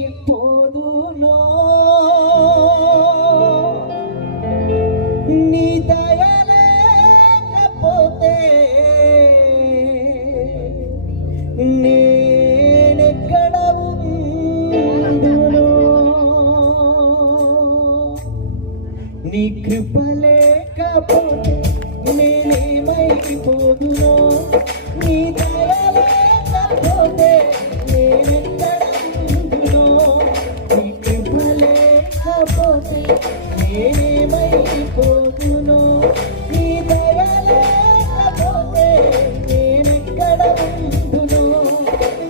నేనేమైపోదునో నీ దయ లేకపోతే నేనెక్కడ ఉందునో నీ కృప లేకపోతే నేనేమైపోదునో నీ దయ లేకపోతే నేనెక్కడ ఉందునో నీ కృప లేకపోతే నేనేమైపోదునో నీ దయ లేకపోతే నేనెక్కడ ఉందునో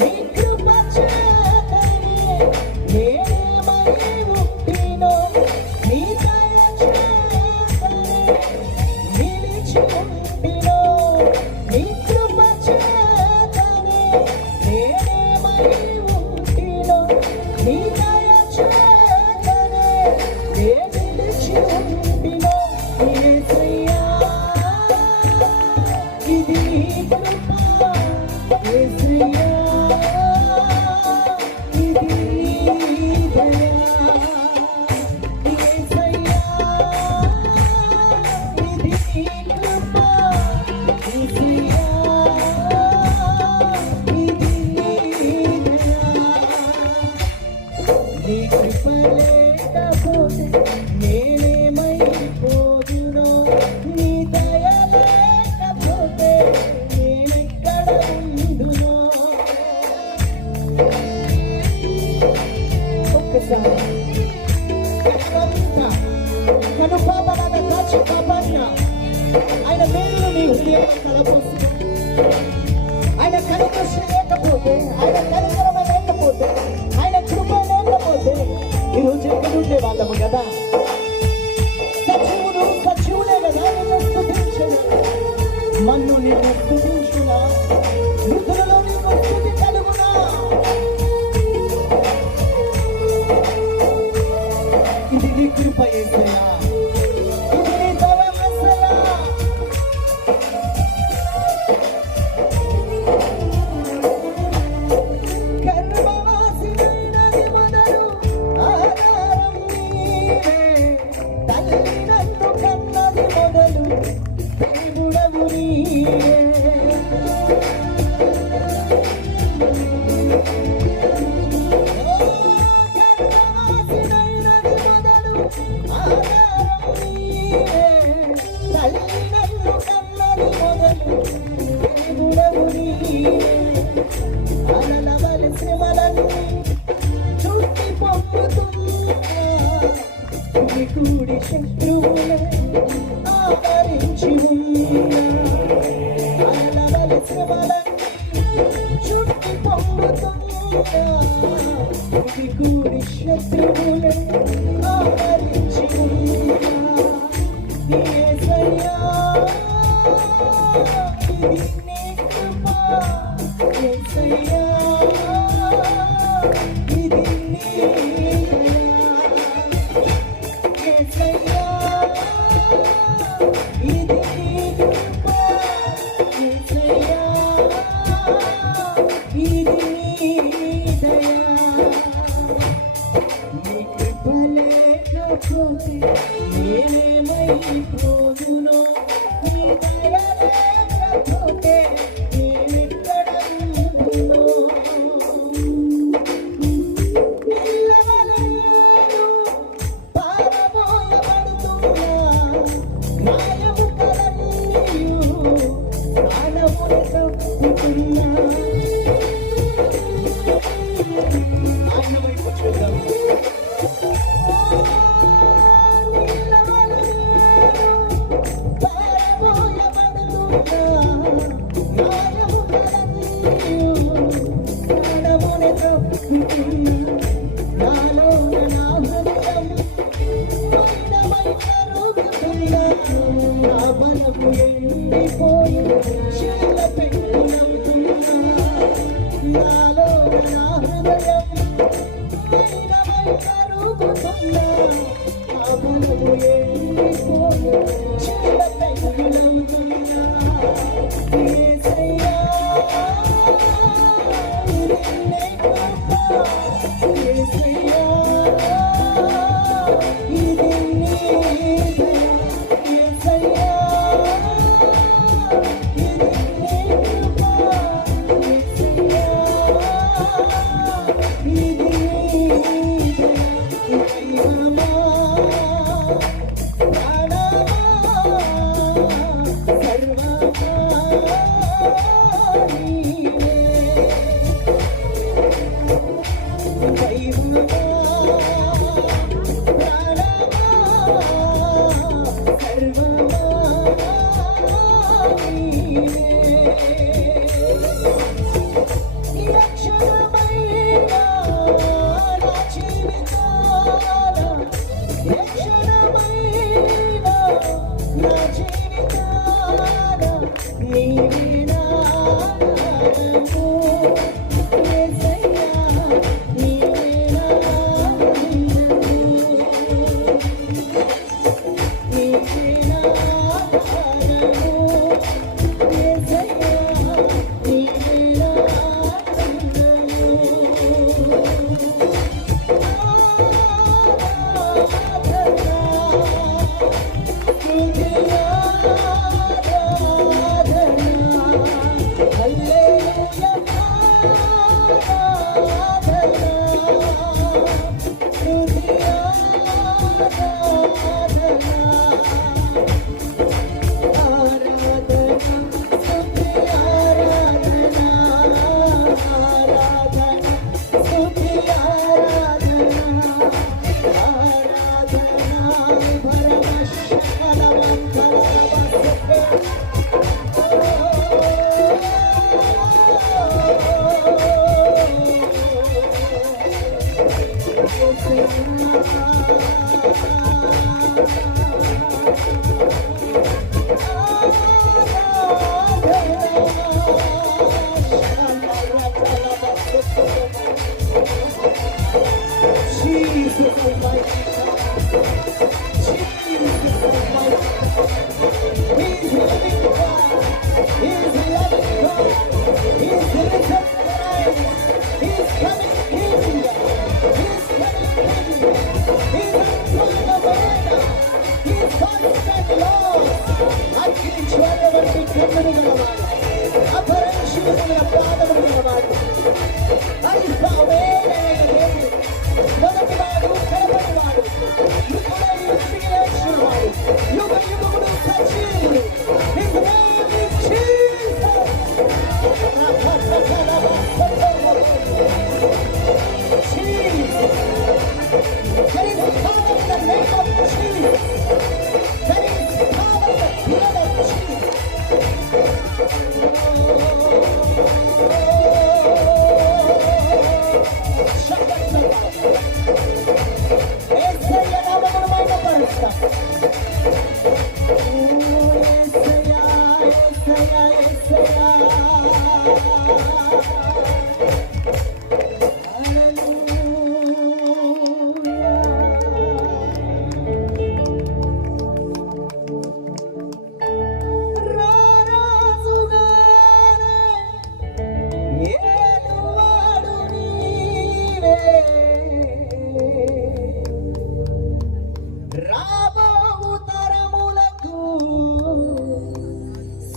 నీ కృప చేతనే నేనేమై ఉంటినో నీ దయ చేతనే నిలిచి ఉంటినో నీ కృప చేతనే నేనేమై ఉంటినో నీ దయ చేతనే నిలిచి ఉంటినో యేసయ్యా ఇది నీ కృప యేసయ్యా ఇది నీ దయ యేసయ్యా ఇది నీ కృప యేసయ్యా ఇది నీ దయ నీ కృప లేకపోతే నేనేమైపోదునో నీ దయ లేకపోతే నేనెక్కడ ఉందునో ఒక్కసారి కనులంతా కనుపాపలాగా కాచి కాపాడిన ఆయన పేరును నీ హృదయంలో తలపోసుకో. ఆయన కనుకృష్ణ లేకపోతే ఆయన కనికరమ లేకపోతే ఆయన కృప లేకపోతే ఈరోజు ఎక్కడ ఉండే వాళ్ళము కదా. సజీవుడు సజీవులే కదా నిన్ను స్తుతించును, మన్ను నిన్ను స్తుతించునా, మృతులలో నీకు స్తుతి కలుగునా. ఇది నీ కృప యేసయ్యా, ఇది నీ దయ యేసయ్యా. గర్భవాసినైనది మొదలు ఆధారం నీవే, తల్లి నన్ను కన్నది మొదలు దేవుడవు నీవే. గర్భవాసినైనది మొదలు ఆధారం నీవే, తల్లి నన్ను కన్నది మొదలు దేవుడవు నీవే. అలలవల శ్రమలను చుట్టి పంపుతున్నా, నీ కూడి శత్రువులే ఆవరించి ఉన్నా. అలలవల శ్రమలను చుట్టి పంపుతున్నా, నీ కూడి శత్రువులే ఆవరించి ఉన్నా. యేసయ్యా ఇది నీ కృప యేసయ్యా ఇది నీ దయ యేసయ్యా ఇది నీ కృప యేసయ్యా ఇది నీ దయ. నీ కృప లేకపోతే నేనేమైపోదునో నీ దయ లేకపోతే నేనెక్కడ ఉందునో. పిల్లవలెను పారబోయబడుతున్నా, న్యాయము కలన్నీయు ప్రాణమును తప్పుతున్నా. ఆయన వైపు చూద్దాం. పిల్లవలెను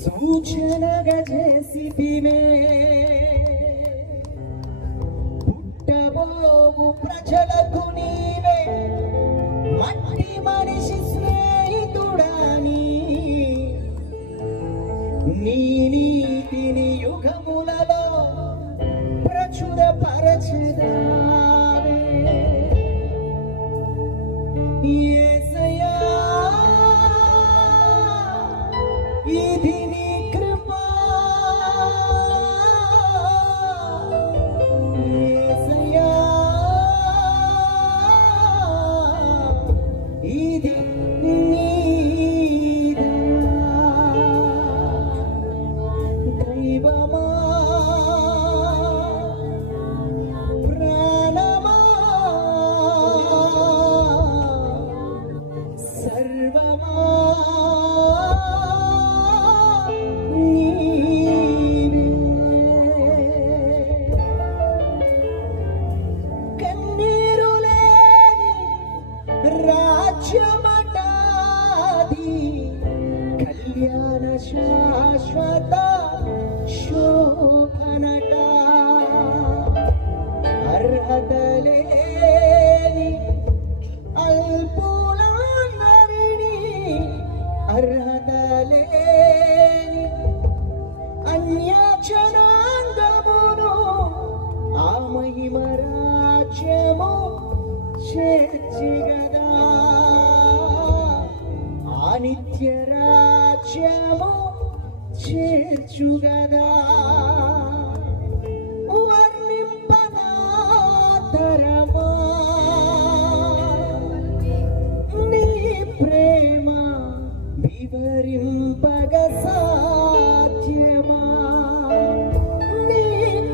సూచనగా చేసితివే పుట్టబోవు ప్రజలకు నీవే మట్టి మనిషి స్నేహితుడాని నీ నీతిని యుగములలో ప్రచురపరచెదావే యేసయ్యా ఇది నీ కృపా యేసయ్యా ఇది నీ దైవమా ప్రాణమా సర్వమా కళ్యాణ శాశ్వత శోభనట అర్హతలేని అల్పులందరినీ అర్హతలేని అన్యజనాంగమును ఆ మహిమ రాజ్యము చేర్చిగదా నిత్య రాజ్యము చేర్చుగదా వర్ణింపనాతరమా నీ ప్రేమ వివరింపగ సాధ్యమా నీ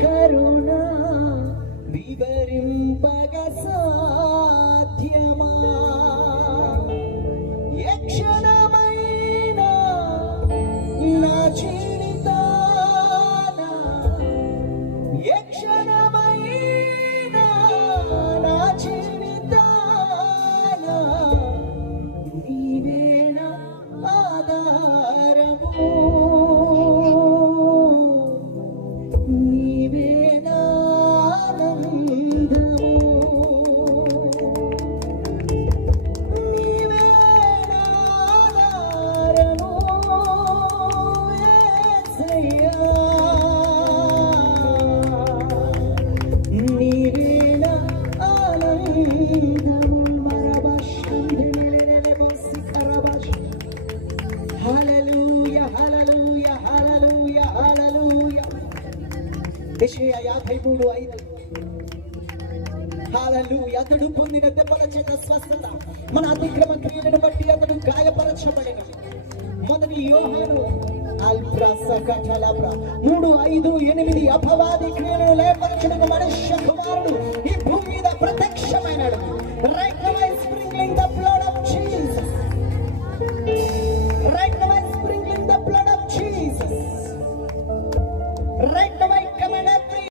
కరుణ వివరింపగ సాధ్యమా యెషయా 53:5. హల్లెలూయా. అతడు పొందిన దెబ్బల చేత స్వస్థత, మన అతిక్రమ క్రియలను బట్టి అతడు గాయపరచబడెను. మొదటి యోహాను 3:5-8 అపవాది క్రియలను లేపరచుటకు మనుష్య కుమారుడు ఈ భూమి మీద ప్రత్యక్షమైనాడు.